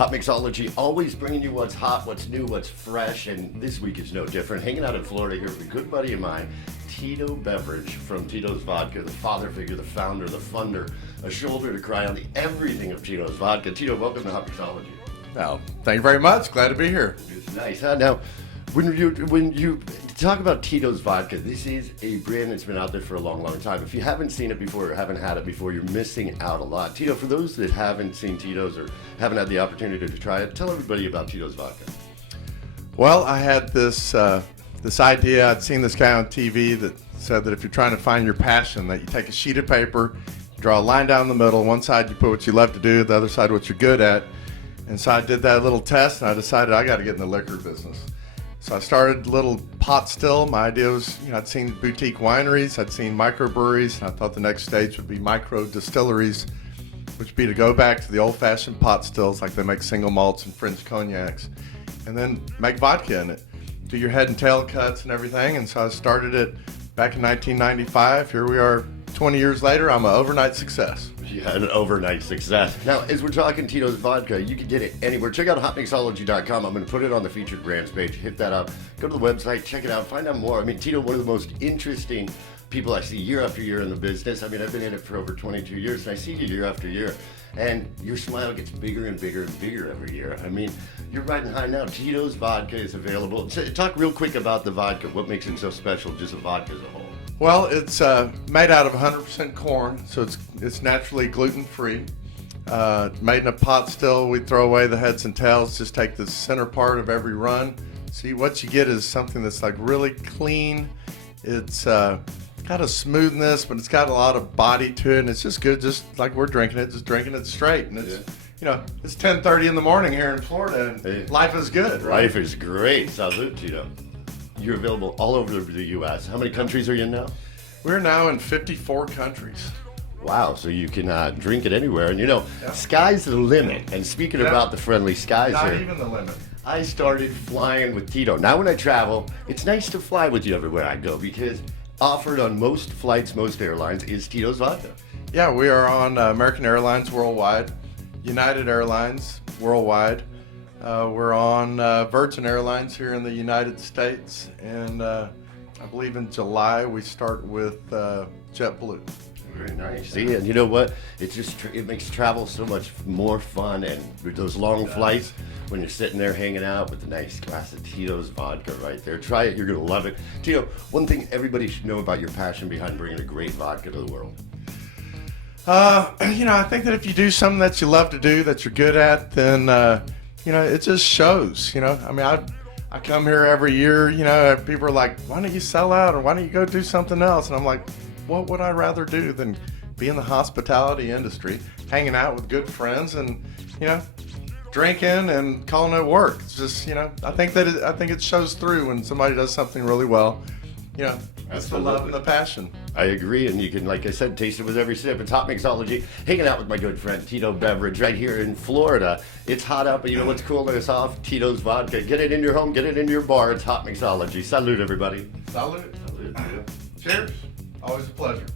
Hotmixology, always bringing you what's hot, what's new, what's fresh, and this week is no different. Hanging out in Florida here with a good buddy of mine, Tito Beverage from Tito's Vodka, the father figure, the founder, the funder, a shoulder to cry on, the everything of Tito's Vodka. Tito, welcome to Hotmixology. Well, thank you very much. Glad to be here. It's nice, huh? Now, when you talk about Tito's Vodka, this is a brand that's been out there for a long, long time. If you haven't seen it before or haven't had it before, you're missing out a lot. Tito, for those that haven't seen Tito's or haven't had the opportunity to try it, tell everybody about Tito's Vodka. Well, I had this idea. I'd seen this guy on TV that said that if you're trying to find your passion, that you take a sheet of paper, draw a line down the middle. One side you put what you love to do, the other side what you're good at. And so I did that little test, and I decided I got to get in the liquor business. So I started a little pot still. My idea was, I'd seen boutique wineries, I'd seen microbreweries, and I thought the next stage would be micro distilleries, which would be to go back to the old-fashioned pot stills like they make single malts and French cognacs, and then make vodka in it. Do your head and tail cuts and everything, and so I started it back in 1995. Here we are 20 years later, I'm an overnight success. You had an overnight success. Now, as we're talking Tito's Vodka, you can get it anywhere. Check out hotmixology.com. I'm going to put it on the featured brands page. Hit that up. Go to the website. Check it out. Find out more. I mean, Tito, one of the most interesting people I see year after year in the business. I mean, I've been in it for over 22 years, and I see you year after year. And your smile gets bigger and bigger and bigger every year. I mean, you're riding high now. Tito's Vodka is available. Talk real quick about the vodka. What makes it so special, just the vodka as a whole? Well, it's made out of 100% corn, so it's naturally gluten-free. Made in a pot still. We throw away the heads and tails, just take the center part of every run. See, what you get is something that's like really clean. It's got a smoothness, but it's got a lot of body to it, and it's just good, just like we're drinking it, just drinking it straight. And it's, it's 10:30 in the morning here in Florida, and life is good, right? Life is great. Salute, Tito. You're available all over the U.S. How many countries are you in now? We're now in 54 countries. Wow, so you can drink it anywhere. And sky's the limit. And speaking about the friendly skies not here. Not even the limit. I started flying with Tito. Now when I travel, it's nice to fly with you everywhere I go because offered on most flights, most airlines, is Tito's Vodka. Yeah, we are on American Airlines worldwide, United Airlines worldwide. We're on Virgin Airlines here in the United States, and I believe in July we start with JetBlue. Very nice. See, and you know what? It makes travel so much more fun, and with those long flights, when you're sitting there hanging out with a nice glass of Tito's Vodka right there. Try it, you're gonna love it. Tito, one thing everybody should know about your passion behind bringing a great vodka to the world. I think that if you do something that you love to do, that you're good at, then it just shows. I mean, I come here every year. People are like, "Why don't you sell out, or why don't you go do something else?" And I'm like, what would I rather do than be in the hospitality industry, hanging out with good friends, and drinking and calling it work? It's just I think it shows through when somebody does something really well. That's the love and the passion. I agree, and you can, like I said, taste it with every sip. It's Hotmixology, hanging out with my good friend Tito Beverage right here in Florida. It's hot out, but you know what's cooling us off? Tito's Vodka. Get it in your home, get it in your bar. It's Hotmixology. Salute, everybody. Salute. Salute. Cheers. Always a pleasure.